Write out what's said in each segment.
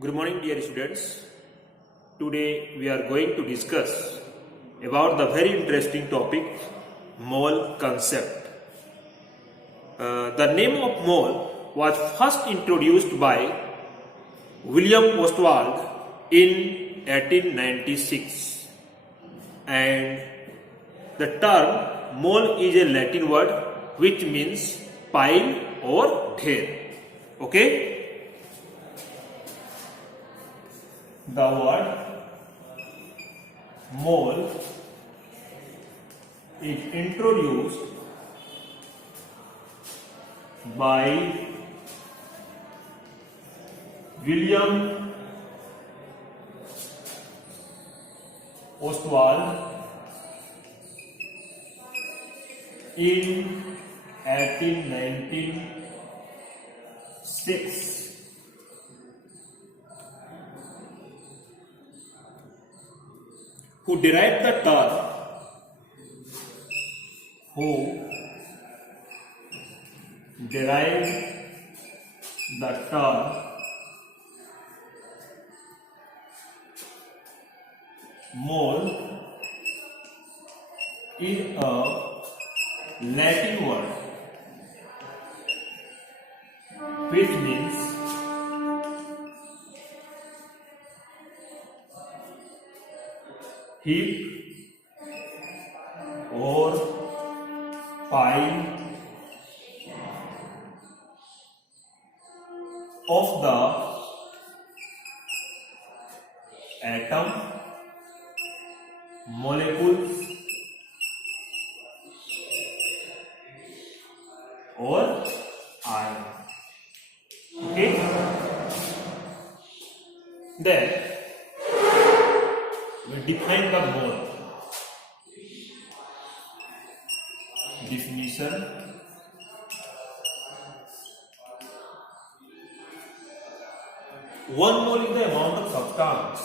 Good morning, dear students. Today we are going to discuss about the very interesting topic mole concept. The name of mole was first introduced by William Ostwald in 1896, and the term mole is a Latin word which means pile or ढेर. Okay? The word mole is introduced by William Ostwald in 1896. Who derived the term mole is a Latin word which means heap or pile of the atom, molecules or ion. Okay, then we define the mole. Definition: one mole is the amount of substance.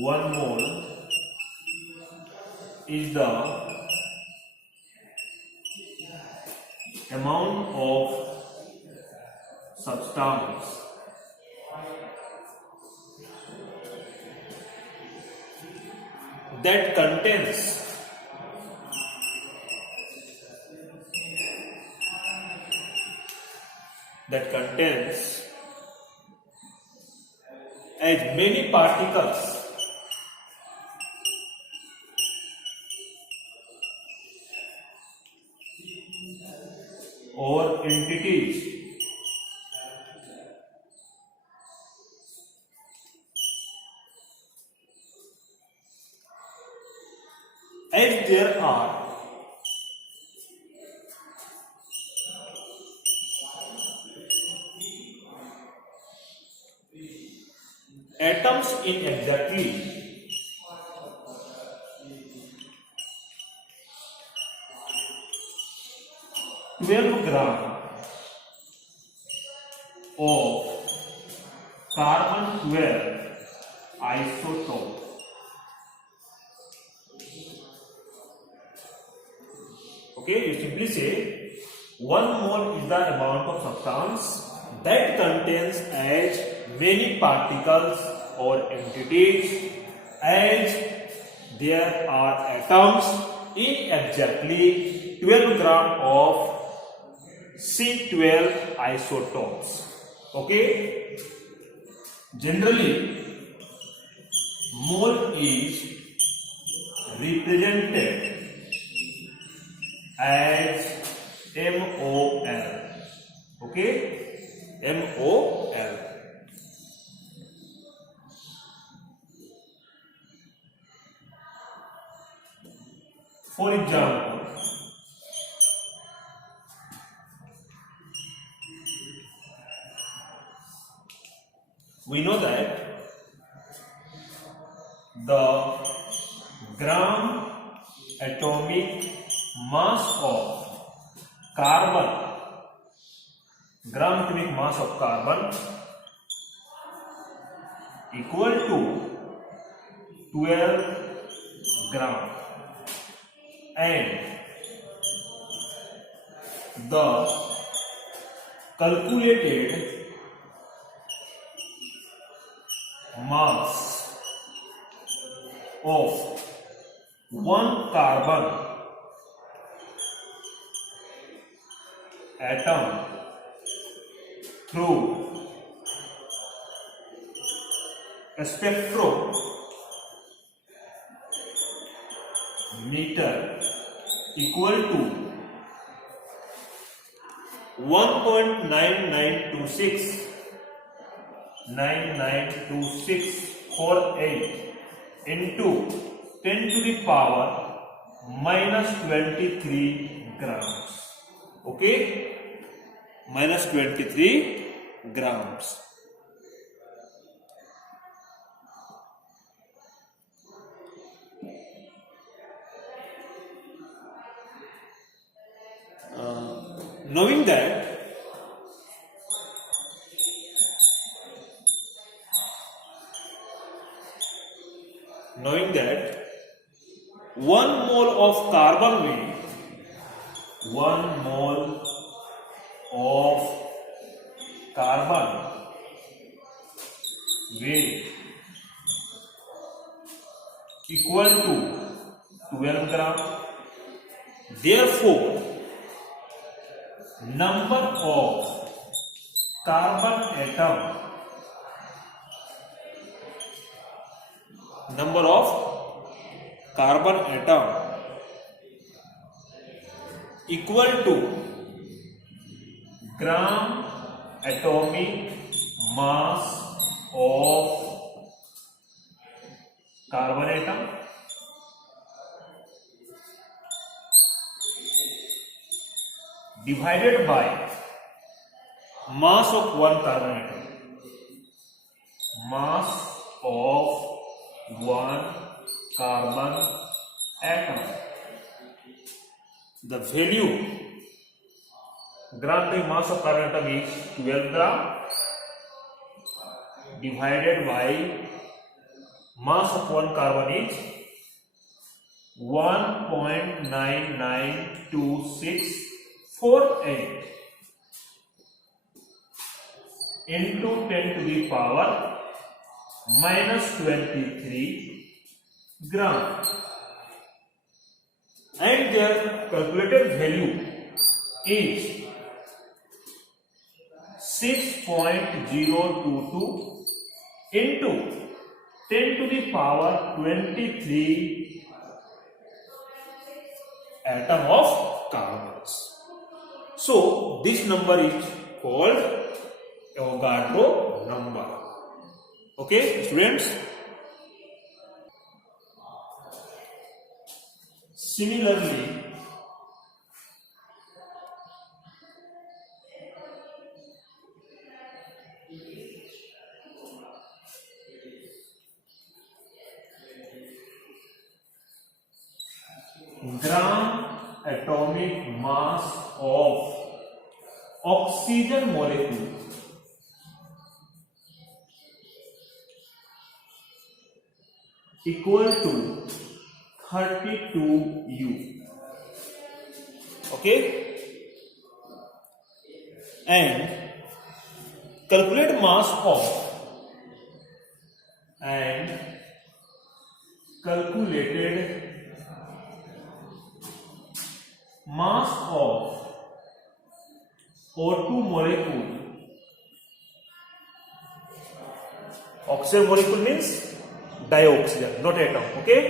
One mole is the amount of substance that contains as many particles or entities as there are atoms in exactly 12 grams of carbon 12 isotope. Okay, you simply say one mole is the amount of substance that contains as many particles or entities as there are atoms in exactly 12 grams of C12 isotopes. Okay, generally mole is represented as MOL. Okay, MOL. For example, we know that the gram atomic mass of carbon equal to 12 gram, and the calculated of one carbon atom through a spectrometer equal to 1.9926 into 10 to the power minus 23 grams. Okay, minus 23 grams. Knowing that one mole of carbon weight equal to 12 gram. Therefore, number of carbon atom equal to gram atomic mass of carbon atom divided by mass of one carbon atom. Mass of one carbon atom. The value gram by mass of carbon atom is 12 gram divided by mass of one carbon is 1.992648 into 10 to the power minus 23 gram, and their calculated value is 6.022 into 10 to the power 23 atom of carbons. So this number is called Avogadro number. Okay, students. Similarly, gram atomic mass of oxygen molecule equal to 32U. Okay, and calculate mass of O2 molecule. Oxygen molecule means dioxygen, not atom. Okay,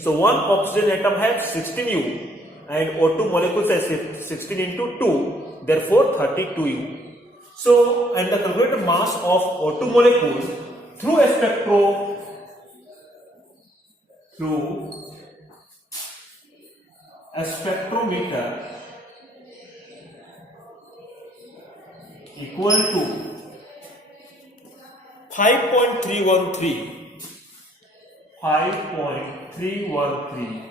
so one oxygen atom has 16U and O2 molecules has 16 into 2, therefore 32U. So, and the calculated mass of O2 molecule through a spectrometer equal to 5.313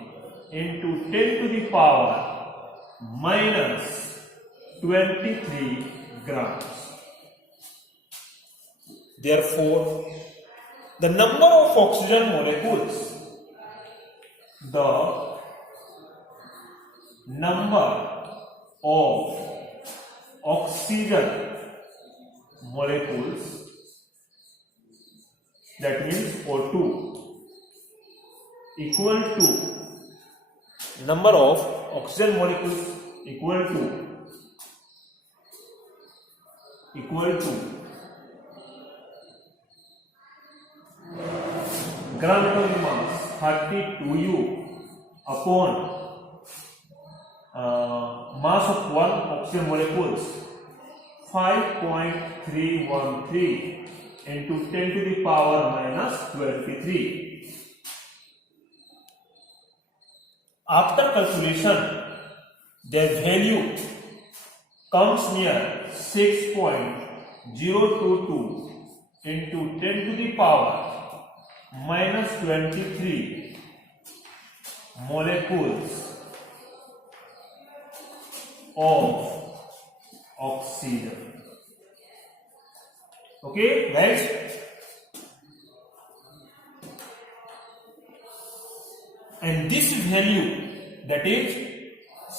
into 10 to the power minus 23 grams. Therefore, the number of oxygen molecules, that means O2, equal to number of oxygen molecules equal to gram atomic mass 32U upon mass of one oxygen molecules 5.313 into 10 to the power minus 23. After calculation, their value comes near 6.022 into 10 to the power minus 23 molecules of oxygen. Okay, guys. And this value, that is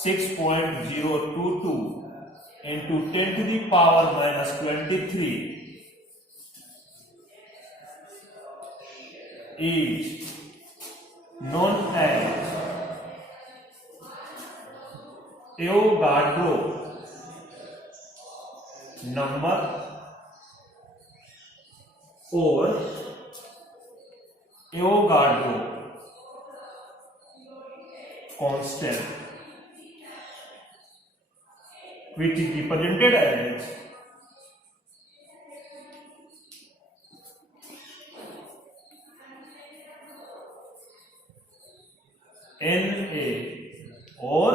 6.022 into 10 to the power minus 23, is known as Avogadro number or Avogadro constant, which is represented as Na or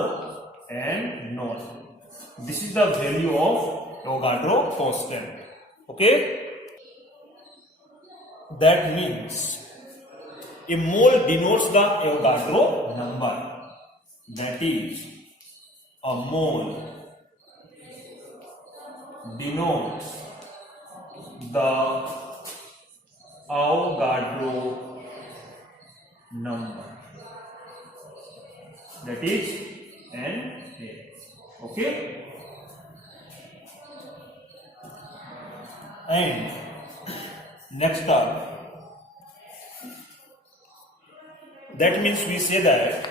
N naught. This is the value of Avogadro constant. Okay, that means a mole denotes the Avogadro number. That is, a mole denotes the Avogadro number. That is Na. Okay. And next up, that means we say that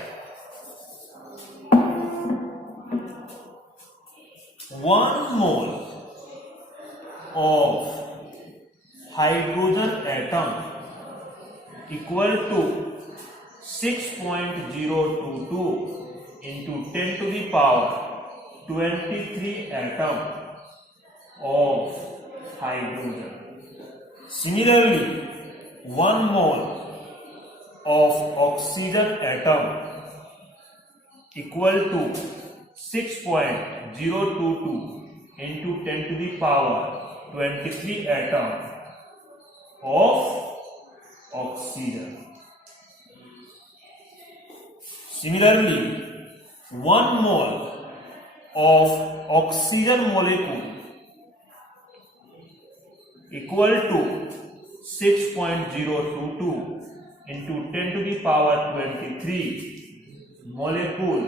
1 mole of hydrogen atom equal to 6.022 into 10 to the power 23 atom of hydrogen. Similarly, 1 mole of oxygen atom equal to 6.022 into 10 to the power 23 atom of oxygen. Similarly, 1 mole of oxygen molecule equal to 6.022 into 10 to the power 23 molecule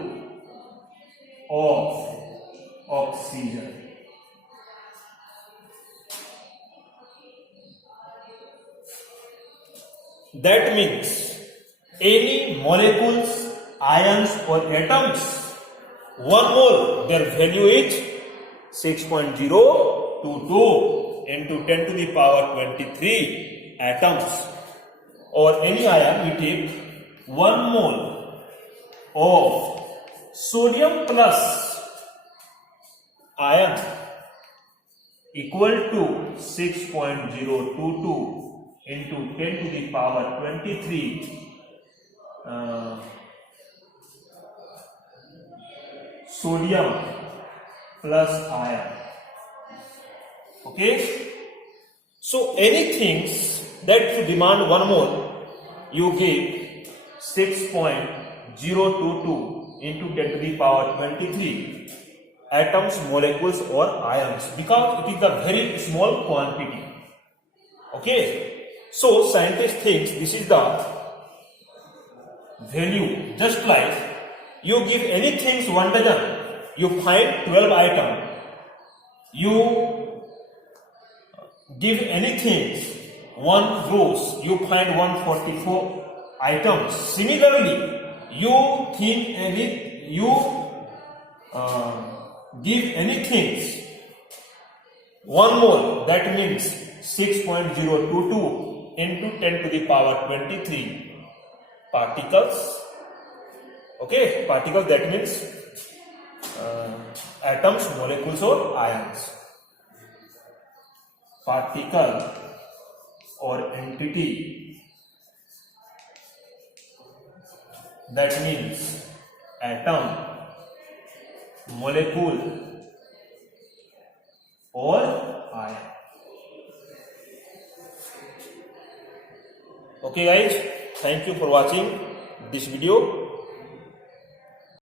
of oxygen. That means any molecules, ions or atoms, 1 mole, their value is 6.022 into 10 to the power 23 atoms. Or any ion, we take 1 mole of sodium plus ion equal to 6.022 into 10 to the power 23 sodium plus ion. Okay, so anything that demand 1 mole, you give 6.022 into 10 to the power 23 atoms, molecules or ions, because it is a very small quantity. Okay, so scientists think this is the value. Just like you give anything 1 dozen, you find 12 items. You give anything 1 rose, you find 144 items. Similarly, you give anything 1 mole, that means 6.022 into 10 to the power 23 particles. Okay, particles, that means atoms, molecules or ions. Particle or entity, that means atom, molecule or ion. Okay guys, thank you for watching this video.